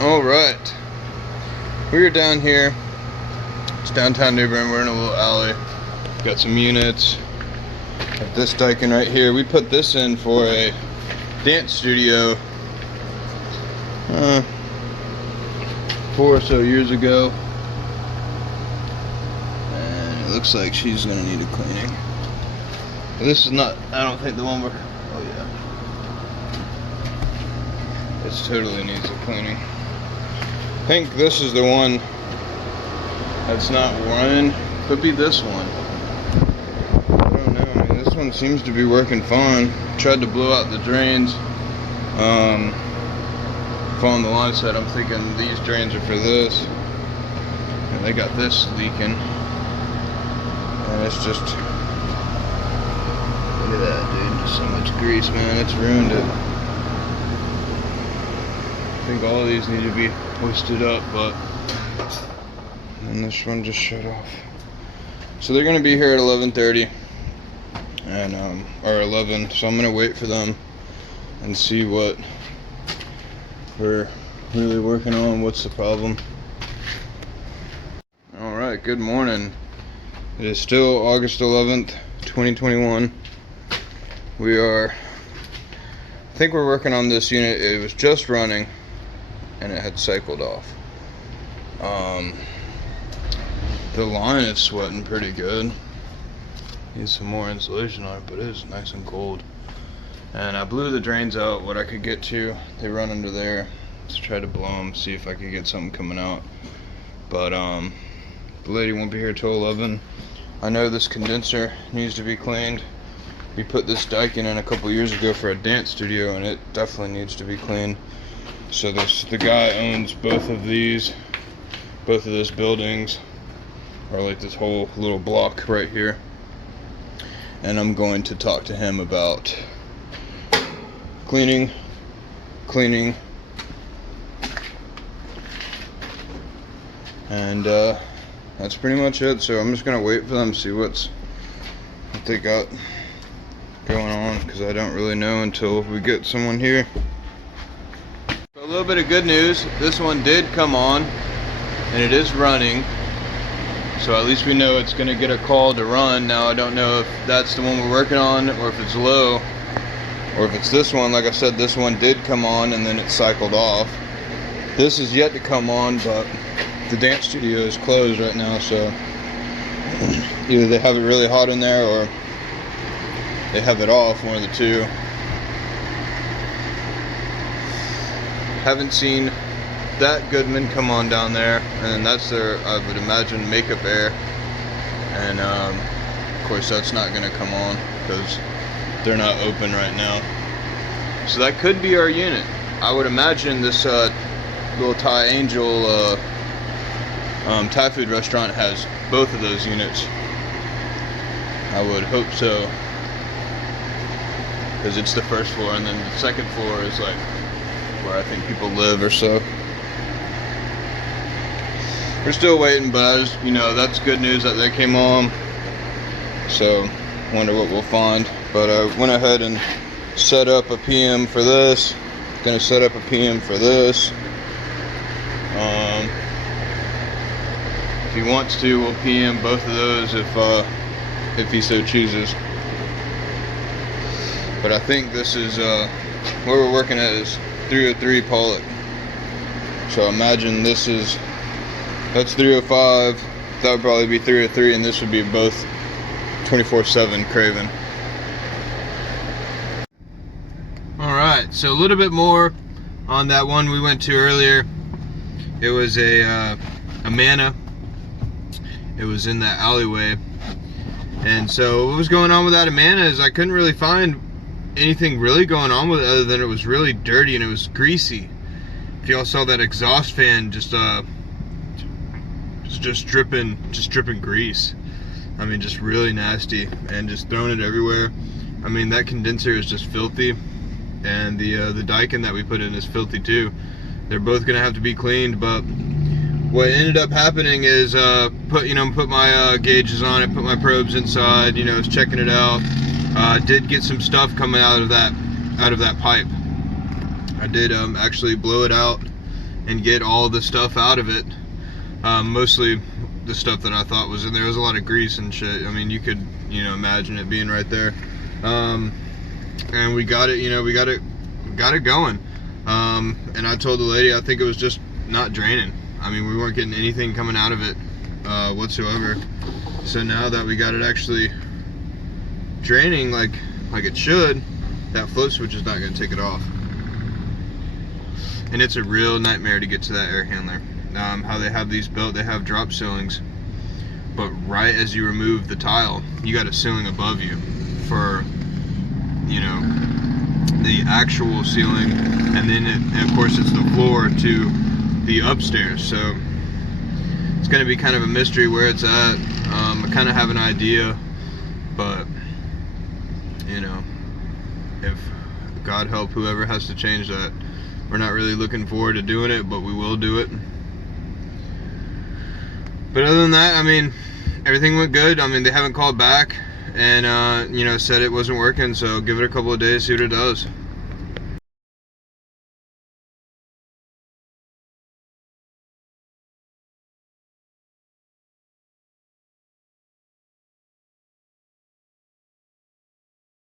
Alright, we're down here. It's downtown New Bern. We're in a little alley. Got some units. Got this Daikin right here. We put this in for a dance studio 4 or so years ago. And it looks like she's gonna need a cleaning. This is not, I don't think the one we're, oh yeah. This totally needs a cleaning. I think this is the one that's not running. Could be this one. I don't know. I mean, this one seems to be working fine. Tried to blow out the drains. Following the line set, I'm thinking these drains are for this. And they got this leaking. And it's just, look at that, dude. Just so much grease, man. It's ruined it. I think all of these need to be hoisted up, but and this one just shut off. So they're gonna be here at 11:30 and or 11. So I'm gonna wait for them and see what we're really working on. What's the problem? All right. Good morning. It is still August 11th, 2021. I think we're working on this unit. It was just running and it had cycled off. The line is sweating pretty good. Needs some more insulation on it, but it is nice and cold. And I blew the drains out, what I could get to. They run under there. Let's try to blow them, see if I could get something coming out. But the lady won't be here till 11. I know this condenser needs to be cleaned. We put this Daikin in a couple years ago for a dance studio, and it definitely needs to be cleaned. So the guy owns both of those buildings, or like this whole little block right here. And I'm going to talk to him about cleaning, and that's pretty much it. So I'm just gonna wait for them, see what they got going on, because I don't really know until we get someone here. A little bit of good news, this one did come on and it is running, so at least we know it's going to get a call to run. Now I don't know if that's the one we're working on or if it's low or if it's this one. Like I said, this one did come on and then it cycled off. This is yet to come on, but the dance studio is closed right now, so either they have it really hot in there or they have it off, one of the two. Haven't seen that Goodman come on down there, and that's their, I would imagine, makeup air. And of course that's not going to come on because they're not open right now. So that could be our unit. I would imagine this little Thai Angel Thai food restaurant has both of those units. I would hope so, because it's the first floor, and then the second floor is like where I think people live or so. We're still waiting, but I just, that's good news that they came on. So wonder what we'll find. But I went ahead and set up a PM for this. Gonna set up a PM for this. If he wants to, we'll PM both of those if he so chooses. But I think this is where we're working at is 303 Pollock. So imagine that's 305. That would probably be 303, and this would be both 24/7 Craven. Alright, so a little bit more on that one we went to earlier. It was a Amana. It was in that alleyway. And so what was going on with that Amana is I couldn't really find anything really going on with it other than it was really dirty and it was greasy. If y'all saw that exhaust fan just dripping grease. I mean, just really nasty, and just throwing it everywhere. I mean, that condenser is just filthy, and the Daikin that we put in is filthy too. They're both gonna have to be cleaned. But what ended up happening is put my gauges on it, put my probes inside, was checking it out. Did get some stuff coming out of that pipe. I did actually blow it out and get all the stuff out of it. Mostly the stuff that I thought was in there. There was a lot of grease and shit. I mean, you could, you know, imagine it being right there. And we got it, you know, we got it going. And I told the lady, I think it was just not draining. I mean, we weren't getting anything coming out of it whatsoever. So now that we got it actually draining like it should, that float switch is not going to take it off. And it's a real nightmare to get to that air handler. How they have these built, they have drop ceilings, but right as you remove the tile, you got a ceiling above you for, you know, the actual ceiling, and then and of course it's the floor to the upstairs. So it's going to be kind of a mystery where it's at. I kind of have an idea, but you know, if God help whoever has to change that, we're not really looking forward to doing it, but we will do it. But other than that, I mean, everything went good. I mean, they haven't called back and you know, said it wasn't working, so give it a couple of days, see what it does.